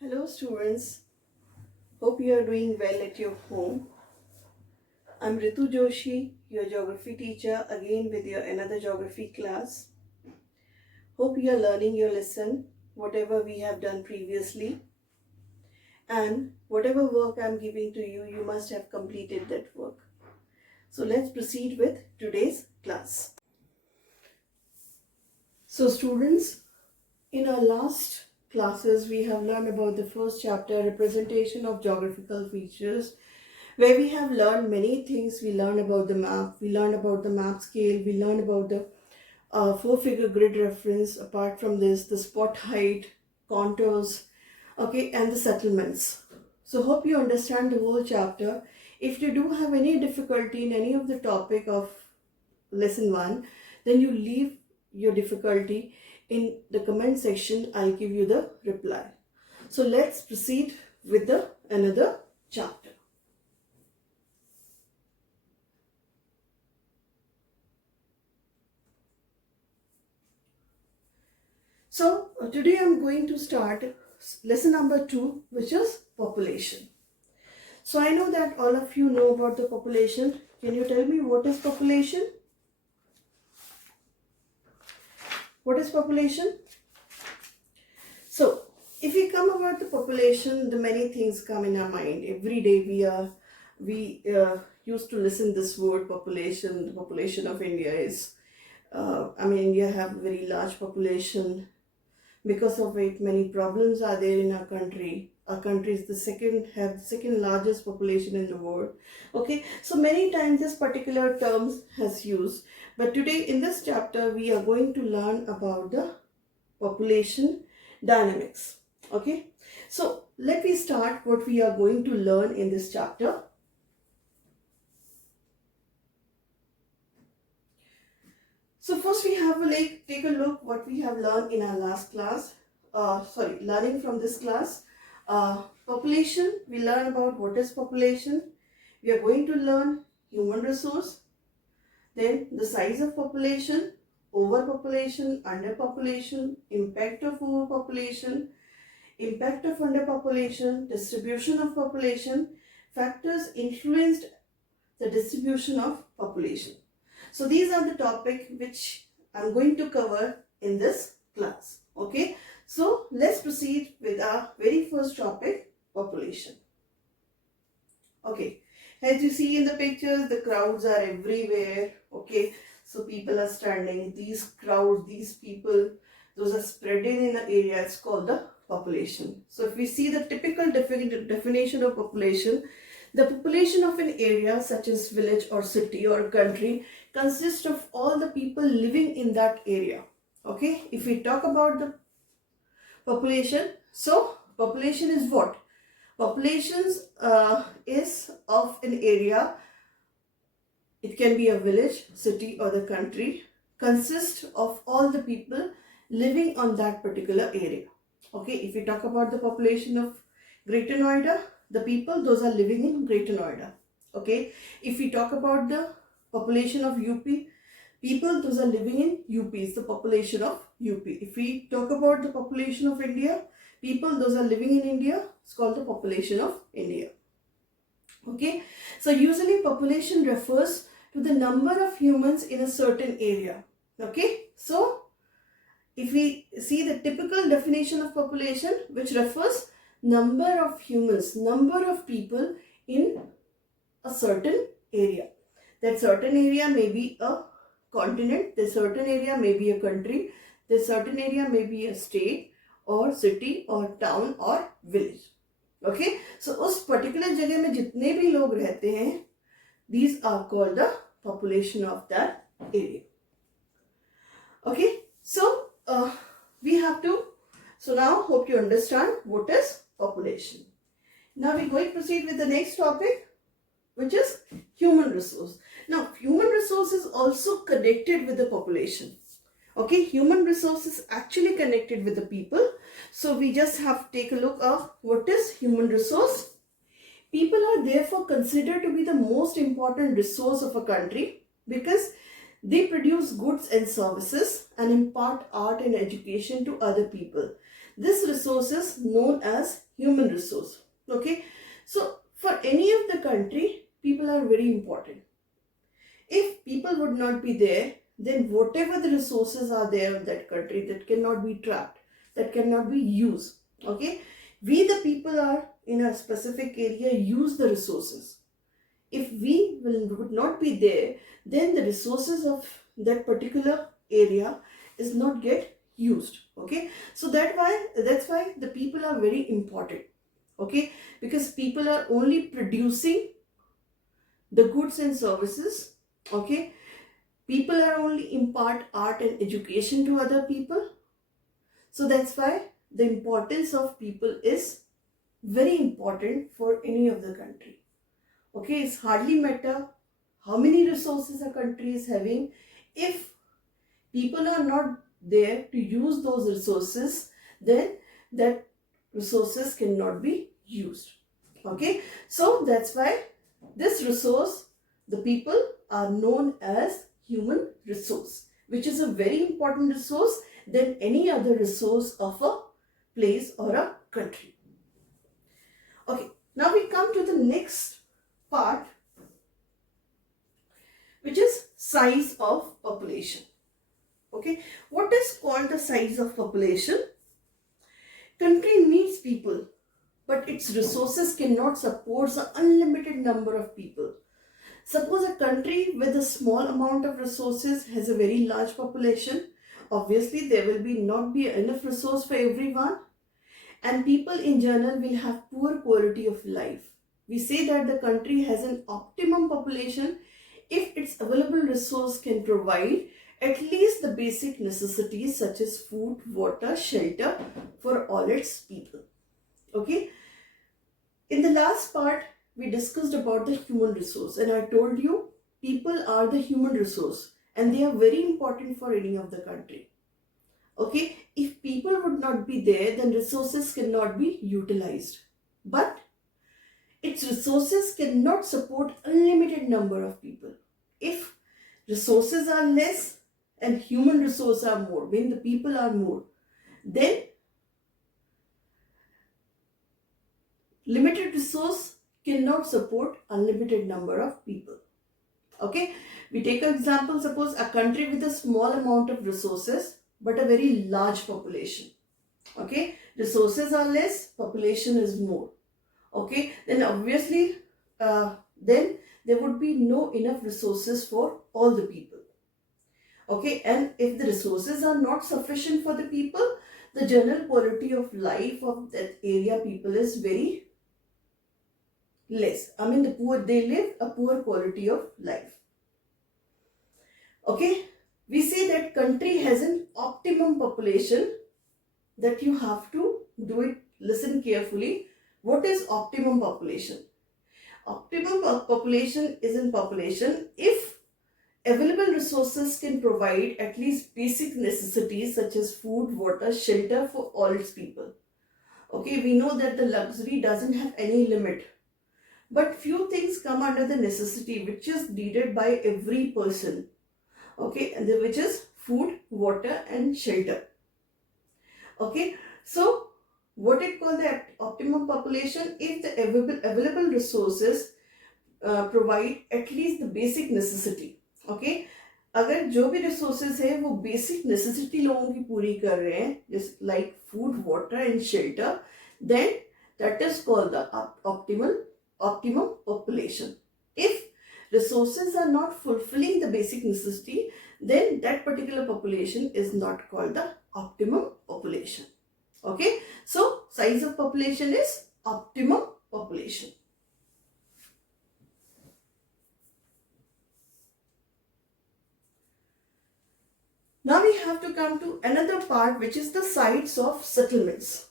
Hello students, hope you are doing well at your home. I'm Ritu Joshi, your geography teacher, again with your another geography class. Hope you are learning your lesson, whatever we have done previously, and whatever work I'm giving to you, you must have completed that work. So let's proceed with today's class. So students, in our last classes, we have learned about the first chapter, representation of geographical features, where we have learned many things. We learned about the map, we learned about the map scale, we learned about the four-figure grid reference. Apart from this, the spot height, contours, okay, and the settlements. So hope you understand the whole chapter. If you do have any difficulty in any of the topic of lesson 1, then you leave your difficulty in the comment section. I'll give you the reply. So let's proceed with the another chapter. So today I'm going to start lesson number 2, which is population. So I know that all of you know about the population. Can you tell me what is population? What is population? So if we come about the population, the many things come in our mind. Every day we used to listen this word population. The population of India is, India have a very large population. Because of it, many problems are there in our country. Our country is the second largest population in the world. Okay, so many times this particular terms has used. But today in this chapter, we are going to learn about the population dynamics. Okay, so let me start what we are going to learn in this chapter. So first we have take a look what we have learned in our last class. Learning from this class. Population, we learn about what is population. We are going to learn human resource. Then the size of population, overpopulation, underpopulation, impact of overpopulation, impact of underpopulation, distribution of population, factors influenced the distribution of population. So these are the topic which I'm going to cover in this class. Okay, so let's proceed with our very first topic, population. Okay, as you see in the pictures, the crowds are everywhere. Okay, so people are standing. These crowds, these people, those are spreading in the area. It's called the population. So if we see the typical definition of population, the population of an area such as village or city or country consists of all the people living in that area. Okay, if we talk about the population, so population is what? Populations is of an area. It can be a village, city or the country, consists of all the people living on that particular area. Okay, if we talk about the population of Greater Noida, the people, those are living in Greater Noida. Okay, if we talk about the population of UP, people, those are living in UP, is the population of UP. If we talk about the population of India, people, those are living in India, it's called the population of India. Okay, so usually population refers to the number of humans in a certain area. Okay, so if we see the typical definition of population, which refers number of humans, number of people in a certain area. That certain area may be a continent, that certain area may be a country, that certain area may be a state or city or town or village. Okay, so उस particular जगह में जितने भी लोग रहते हैं, these are called the population of that area. Okay, so we have to, so now hope you understand what is population. Now we're going to proceed with the next topic, which is human resource. Now human resource is also connected with the population. Okay, human resource is actually connected with the people. So we just have to take a look of what is human resource. People are therefore considered to be the most important resource of a country because they produce goods and services and impart art and education to other people. This resource is known as human resource. Okay, so for any of the country, people are very important. If people would not be there, then whatever the resources are there in that country, that cannot be trapped, that cannot be used. Okay, we the people are in a specific area use the resources. If would not be there, then the resources of that particular area is not get used. Okay, so that's why the people are very important. Okay, because people are only producing the goods and services. Okay, people are only impart art and education to other people. So that's why the importance of people is very important for any of the country. Okay, it's hardly matter how many resources a country is having. If people are not there to use those resources, then that resources cannot be used. Okay, so that's why this resource, the people, are known as human resource, which is a very important resource than any other resource of a place or a country. Okay, now we come to the next part, which is size of population. Okay, what is called the size of population? Country needs people, but its resources cannot support the unlimited number of people. Suppose a country with a small amount of resources has a very large population. Obviously, there will not be enough resource for everyone, and people in general will have poor quality of life. We say that the country has an optimum population if its available resource can provide at least the basic necessities such as food, water, shelter for all its people. Okay. In the last part, we discussed about the human resource, and I told you people are the human resource and they are very important for any of the country. Okay, if people would not be there, then resources cannot be utilized. But its resources cannot support unlimited number of people. If resources are less and human resources are more, when the people are more, then limited resource cannot support unlimited number of people. Okay, we take an example, suppose a country with a small amount of resources but a very large population. Okay, resources are less, population is more. Okay, then obviously then there would be no enough resources for all the people. Okay, and if the resources are not sufficient for the people, the general quality of life of that area people is very less. I mean, they live a poor quality of life. Okay, we say that country has an optimum population, that you have to do it, listen carefully. What is optimum population? Optimum population is in population if available resources can provide at least basic necessities such as food, water, shelter for all its people. Okay, we know that the luxury doesn't have any limit. But few things come under the necessity which is needed by every person. Okay, and which is food, water and shelter. Okay, so what it called the optimum population, if the available resources provide at least the basic necessity. Okay, अगर जो भी resources है वो basic necessity लोगों की पूरी कर रहे हैं, just like food, water and shelter, then that is called the optimum population. If resources are not fulfilling the basic necessity, then that particular population is not called the optimum population. Okay, so size of population is optimum population. Now we have to come to another part, which is the sites of settlements.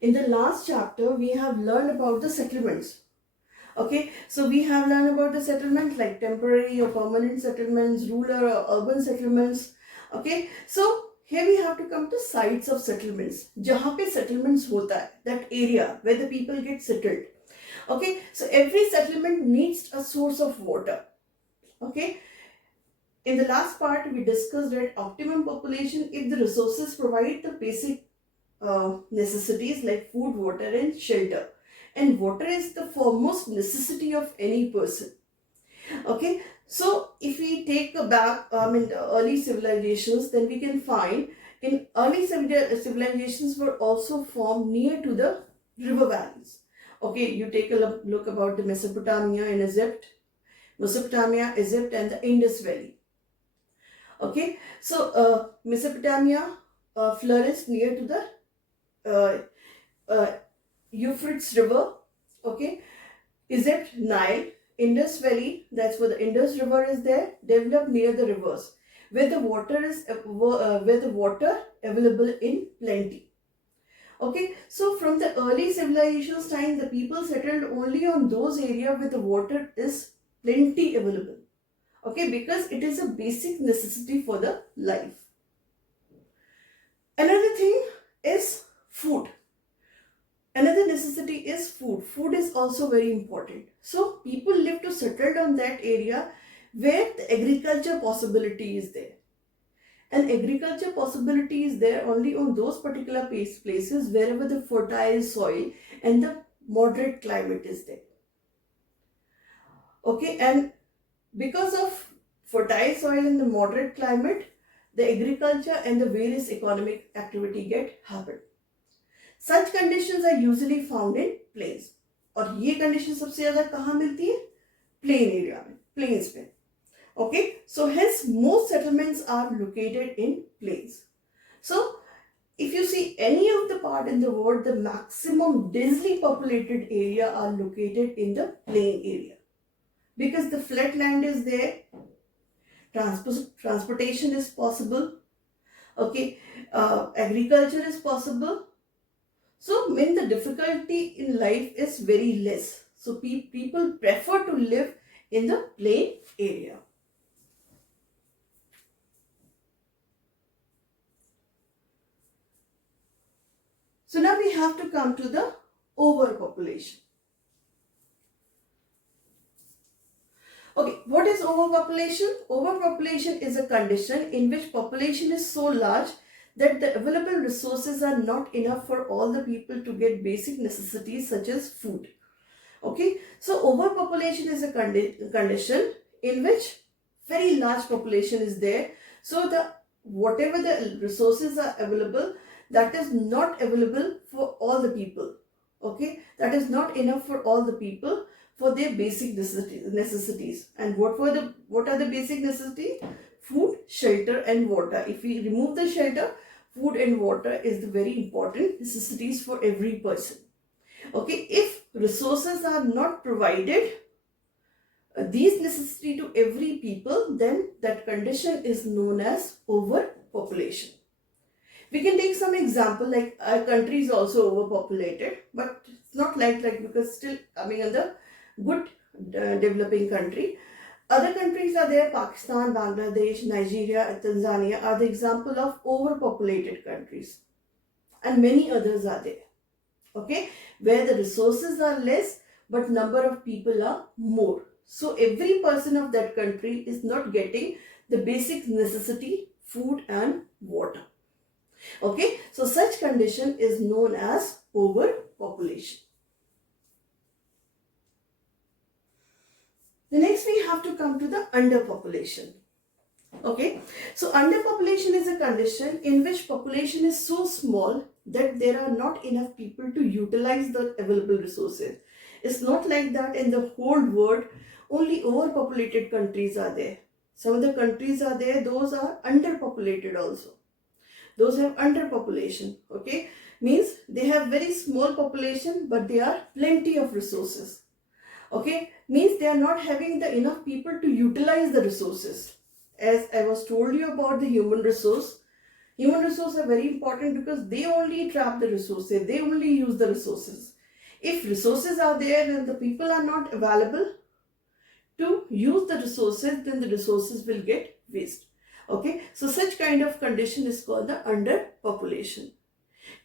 In the last chapter, we have learned about the settlements. Okay, so we have learned about the settlements like temporary or permanent settlements, rural or urban settlements. Okay, so here we have to come to sites of settlements. Jahan pe settlements hota hai, that area where the people get settled. Okay, so every settlement needs a source of water. Okay, in the last part we discussed that optimum population if the resources provide the basic necessities like food, water and shelter. And water is the foremost necessity of any person. Okay, so if we take a back, the early civilizations, then we can find in early civilizations were also formed near to the river valleys. Okay, you take a look about the Mesopotamia in Egypt, and the Indus Valley. Okay, so Mesopotamia flourished near to the uh, uh, Euphrates River. Okay, Egypt, Nile, Indus Valley, that's where the Indus River is there, developed near the rivers, where the water is available in plenty. Okay, so from the early civilization's time, the people settled only on those areas where the water is plenty available. Okay, because it is a basic necessity for the life. Another thing is food. Another necessity is food. Food is also very important. So people live to settle on that area where the agriculture possibility is there. And agriculture possibility is there only on those particular places wherever the fertile soil and the moderate climate is there. Okay, and because of fertile soil and the moderate climate, the agriculture and the various economic activity get happen. Such conditions are usually found in plains. और ये condition सबसे ज़्यादा कहाँ मिलती है? Plain area में, plains में. Okay, so hence most settlements are located in plains. So if you see any of the part in the world, the maximum densely populated area are located in the plain area. Because the flat land is there, transportation is possible, okay, agriculture is possible. So when the difficulty in life is very less, so people prefer to live in the plain area. So now we have to come to the overpopulation. Okay, what is overpopulation? Overpopulation is a condition in which population is so large that the available resources are not enough for all the people to get basic necessities such as food. Okay, so overpopulation is a condition in which very large population is there. So whatever the resources are available, that is not available for all the people. Okay, that is not enough for all the people for their basic necessities. And what are the basic necessities? Food, shelter and water. If we remove the shelter, food and water is the very important necessities for every person. Okay, if resources are not provided, these necessity to every people, then that condition is known as overpopulation. We can take some example, like our country is also overpopulated, but it's not like because still coming in the good developing country. Other countries are there, Pakistan, Bangladesh, Nigeria, Tanzania are the example of overpopulated countries. And many others are there. Okay, where the resources are less, but number of people are more. So every person of that country is not getting the basic necessity, food and water. Okay, so such condition is known as overpopulation. The next we have to come to the underpopulation. Okay, so underpopulation is a condition in which population is so small that there are not enough people to utilize the available resources. It's not like that in the whole world only overpopulated countries are there. Some of the countries are there, those are underpopulated also. Those have underpopulation, okay, means they have very small population but they are plenty of resources. Okay, means they are not having the enough people to utilize the resources. As I was told you about the human resource are very important because they only trap the resources, they only use the resources. If resources are there and the people are not available to use the resources, then the resources will get waste. Okay, so such kind of condition is called the underpopulation.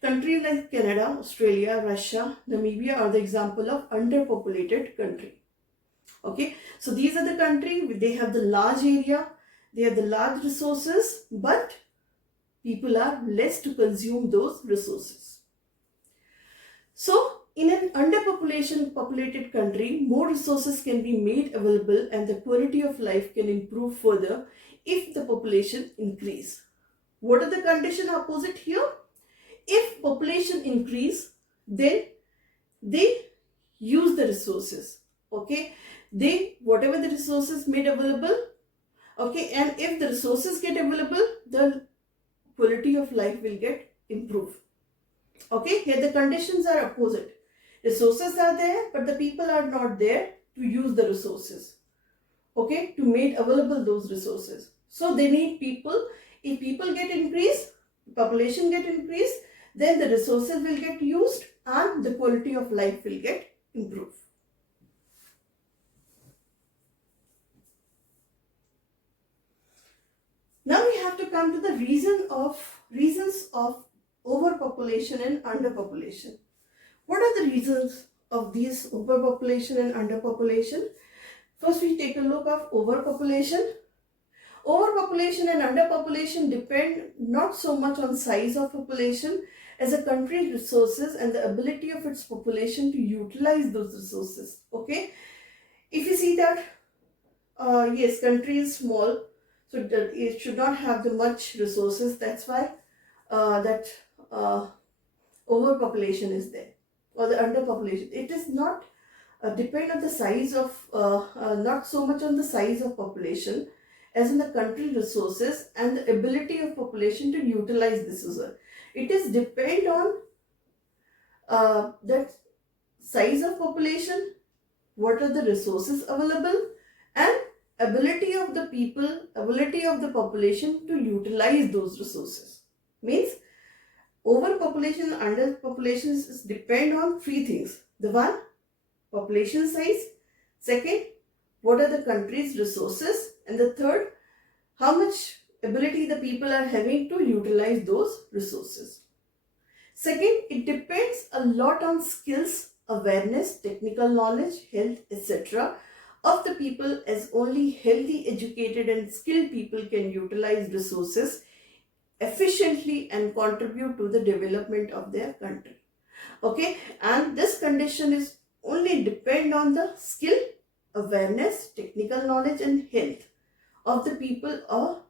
Countries like Canada, Australia, Russia, Namibia are the example of underpopulated country. Okay, so these are the countries, they have the large area, they have the large resources, but people are less to consume those resources. So in an populated country, more resources can be made available and the quality of life can improve further if the population increase. What are the condition opposite here? If population increase, then they use the resources. Okay, they whatever the resources made available. Okay, and if the resources get available, the quality of life will get improved. Okay, here the conditions are opposite. Resources are there, but the people are not there to use the resources. Okay, to make available those resources. So they need people. If people get increased, population get increased, then the resources will get used and the quality of life will get improved. Now we have to come to the reasons of overpopulation and underpopulation. What are the reasons of these overpopulation and underpopulation? First, we take a look of overpopulation. Overpopulation and underpopulation depend not so much on size of population as a country's resources and the ability of its population to utilize those resources. Okay, if you see that, yes, country is small, so it should not have the much resources. That's why that overpopulation is there, or the underpopulation. It is not depend on the size of not so much on the size of population as in the country resources and the ability of population to utilize this resource. It is depend on that size of population, what are the resources available, and ability of the people, ability of the population to utilize those resources. Means overpopulation and underpopulation is depend on three things. The one, population size. Second, what are the country's resources, and the third, how much ability the people are having to utilize those resources. Second, it depends a lot on skills, awareness, technical knowledge, health, etc. of the people, as only healthy, educated and skilled people can utilize resources efficiently and contribute to the development of their country. Okay, and this condition is only depend on the skill, awareness, technical knowledge and health of the people. Or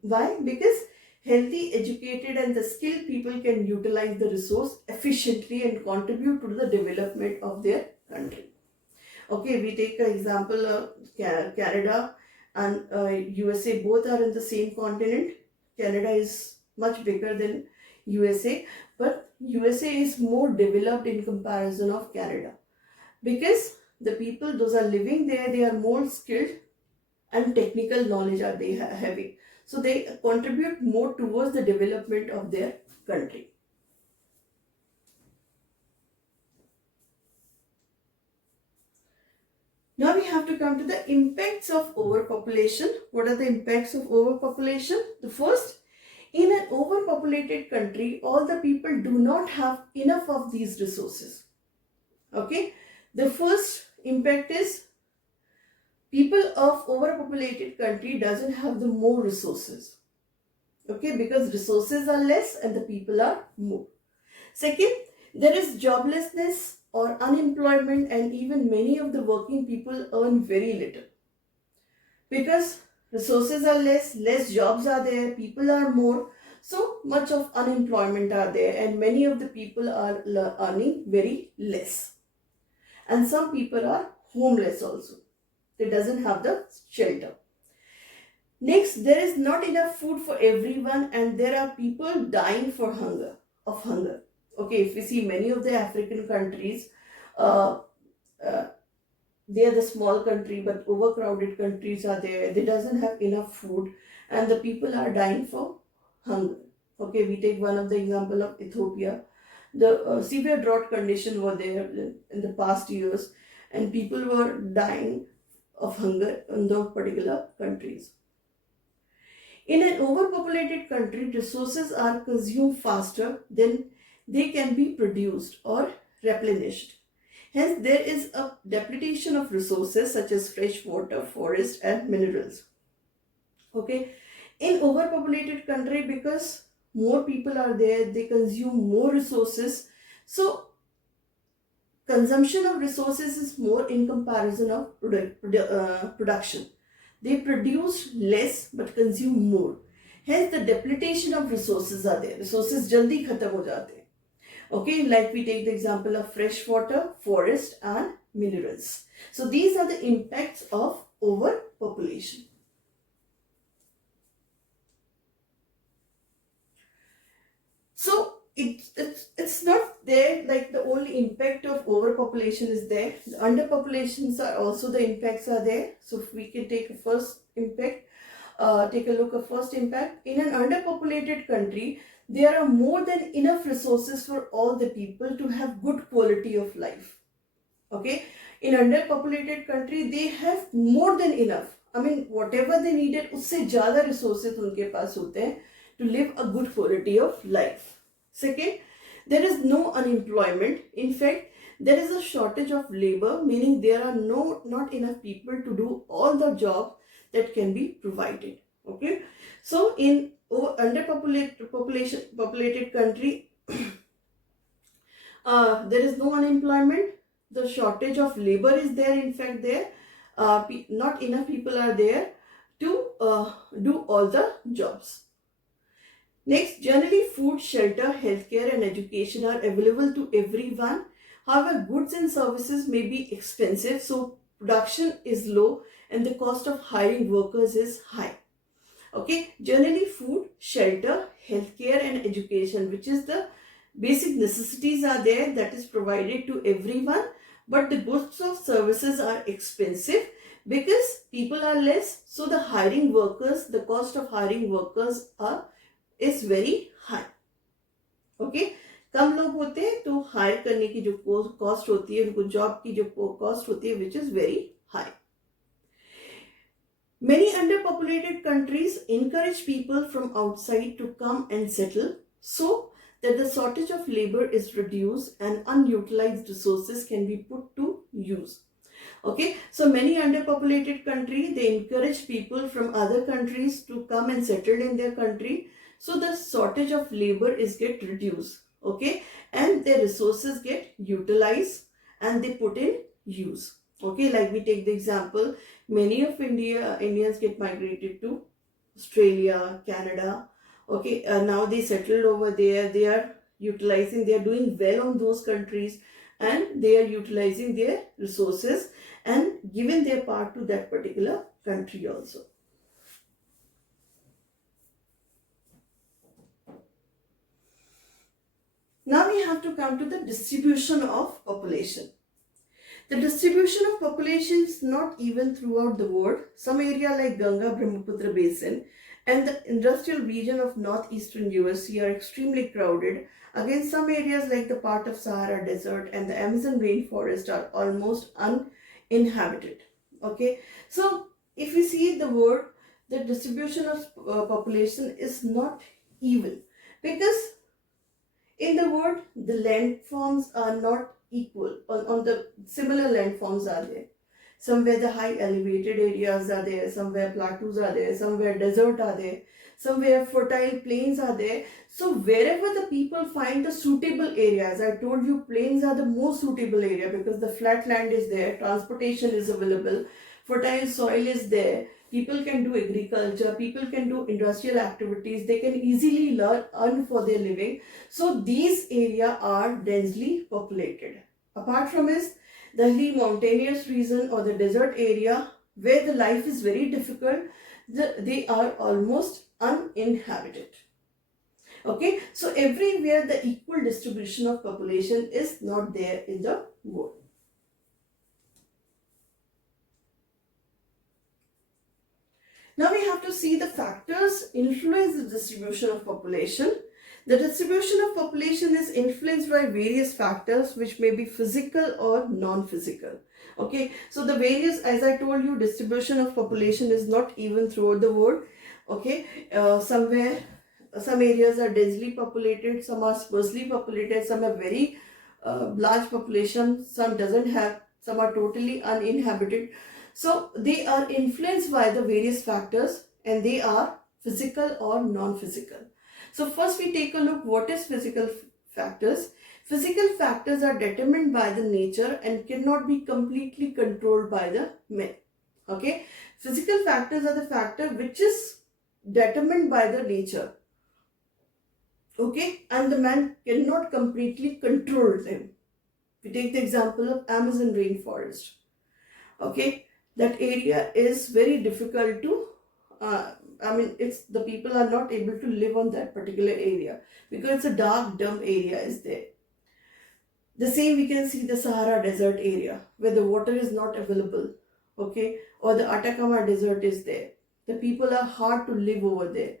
why? Because healthy, educated and the skilled people can utilize the resource efficiently and contribute to the development of their country. Okay, we take an example of Canada and USA. Both are in the same continent. Canada is much bigger than USA, but USA is more developed in comparison of Canada, because the people those are living there, they are more skilled and technical knowledge are they having, so they contribute more towards the development of their country. Now we have to come to the impacts of overpopulation. What are the impacts of overpopulation? The first, in an overpopulated country, all the people do not have enough of these resources. Okay, the first impact is people of overpopulated country doesn't have the more resources. Okay, because resources are less and the people are more. Second, there is joblessness or unemployment, and even many of the working people earn very little. Because resources are less jobs are there, people are more, so much of unemployment are there and many of the people are earning very less. And some people are homeless also. They doesn't have the shelter. Next, there is not enough food for everyone and there are people dying of hunger. Okay, if we see many of the African countries, they are the small country, but overcrowded countries are there. They doesn't have enough food and the people are dying for hunger. Okay, we take one of the example of Ethiopia. The severe drought condition were there in the past years and people were dying of hunger in those particular countries. In an overpopulated country, resources are consumed faster than they can be produced or replenished. Hence, there is a depletion of resources such as fresh water, forest and minerals. Okay, in overpopulated country, because more people are there, they consume more resources. So consumption of resources is more in comparison of production. They produce less but consume more. Hence the depletion of resources are there. Resources jaldi khatam ho jate hain. Okay, like we take the example of fresh water, forest and minerals. So these are the impacts of overpopulation. So it's not there like the only impact of overpopulation is there. The underpopulations are also the impacts are there. So if we can take a first impact, take a look at first impact. In an underpopulated country, there are more than enough resources for all the people to have good quality of life. Okay, in underpopulated country, they have more than enough. I mean, whatever they needed, उससे ज़्यादा resources उनके पास होते हैं to live a good quality of life. Second, there is no unemployment. In fact, there is a shortage of labor, meaning there are not enough people to do all the jobs that can be provided. Okay, so in populated country, there is no unemployment. The shortage of labor is there. In fact, there not enough people are there to do all the jobs. Next, generally food, shelter, healthcare and education are available to everyone. However, goods and services may be expensive, so production is low and the cost of hiring workers is high. Okay, generally food, shelter, healthcare and education, which is the basic necessities are there, that is provided to everyone, but the goods of services are expensive because people are less, so the hiring workers, the cost of hiring workers is very high. Okay, कम लोग होते हैं तो higher करने की जो cost होती है, उनको जॉब की जो कॉस्ट होती है, which is very high. Many underpopulated countries encourage people from outside to come and settle so that the shortage of labor is reduced and unutilized resources can be put to use. Okay, so many underpopulated countries, they encourage people from other countries to come and settle in their country, so the shortage of labor is get reduced. Okay, and their resources get utilized and they put in use. Okay, like we take the example, many of Indians get migrated to Australia, Canada. Okay, now they settled over there. They are utilizing, they are doing well on those countries and they are utilizing their resources and giving their part to that particular country also. Now we have to come to the distribution of population. The distribution of population is not even throughout the world. Some area like Ganga Brahmaputra basin and the industrial region of northeastern USA are extremely crowded. Again, some areas like the part of Sahara Desert and the Amazon rainforest are almost uninhabited. Okay, so if we see the world, the distribution of population is not even, because in the world the landforms are not equal. On the similar landforms are there. Somewhere the high elevated areas are there, somewhere plateaus are there, somewhere desert are there, somewhere fertile plains are there. So wherever the people find the suitable areas, I told you plains are the most suitable area because the flat land is there, transportation is available, fertile soil is there, people can do agriculture, people can do industrial activities, they can easily earn for their living. So these areas are densely populated. Apart from this, the hilly mountainous region or the desert area where the life is very difficult, they are almost uninhabited. Okay, so everywhere the equal distribution of population is not there in the world. Now we have to see the factors influence the distribution of population. The distribution of population is influenced by various factors which may be physical or non-physical. Okay, so the various, as I told you, distribution of population is not even throughout the world. Okay, some areas are densely populated, some are sparsely populated, some have very large population, some doesn't have, some are totally uninhabited. So they are influenced by the various factors and they are physical or non-physical. So first we take a look what is physical factors. Physical factors are determined by the nature and cannot be completely controlled by the men. Okay, physical factors are the factor which is determined by the nature. Okay, and the man cannot completely control them. We take the example of Amazon rainforest. Okay, that area is very difficult to it's the people are not able to live on that particular area because it's a dark dumb area is there. The same we can see the Sahara desert area where the water is not available. Okay, or the Atacama desert is there. The people are hard to live over there.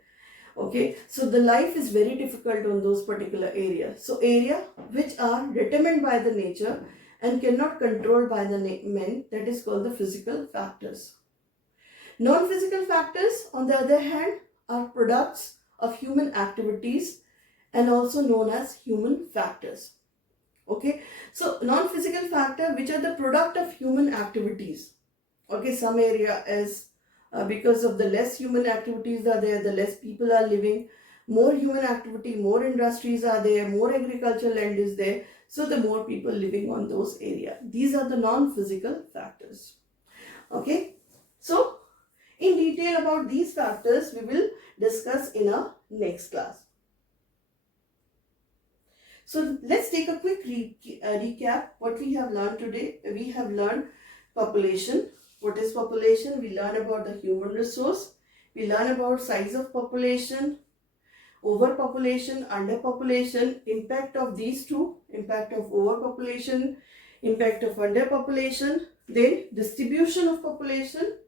Okay, so the life is very difficult on those particular areas. So area which are determined by the nature and cannot control by the men, that is called the physical factors. Non-physical factors, on the other hand, are products of human activities and also known as human factors. Okay, so non-physical factor which are the product of human activities. Okay, some area is because of the less human activities are there, the less people are living. More human activity, more industries are there, more agricultural land is there, so the more people living on those areas. These are the non-physical factors. Okay, so in detail about these factors we will discuss in our next class. So let's take a quick recap what we have learned today. We have learned population. What is population? We learn about the human resource. We learn about size of population, overpopulation, underpopulation, impact of these two, impact of overpopulation, impact of underpopulation, then distribution of population,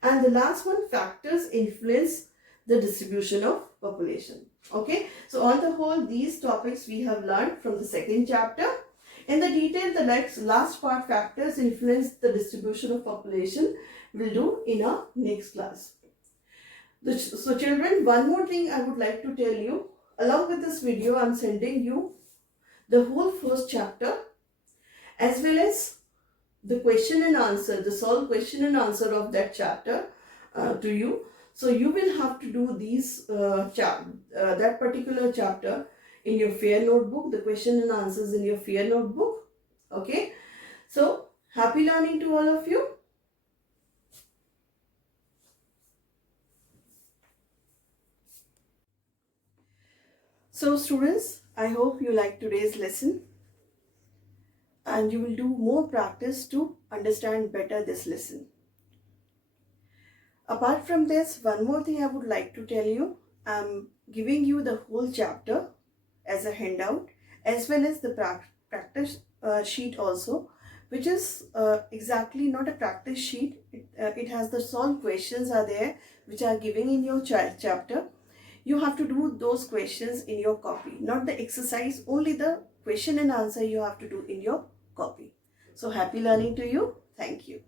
and the last one, factors influence the distribution of population. Okay, so on the whole, these topics we have learned from the second chapter. In the detail, the last part, factors influence the distribution of population, we'll do in our next class. So children, one more thing I would like to tell you. Along with this video, I'm sending you the whole first chapter as well as the question and answer, the solved question and answer of that chapter to you. So you will have to do these that particular chapter in your fair notebook, the question and answers in your fair notebook. Okay, so happy learning to all of you. So students, I hope you like today's lesson and you will do more practice to understand better this lesson. Apart from this, one more thing I would like to tell you. I'm giving you the whole chapter as a handout as well as the practice sheet also, which is exactly not a practice sheet. It has the solved questions are there which are given in your chapter. You have to do those questions in your copy, not the exercise, only the question and answer you have to do in your copy. So happy learning to you. Thank you.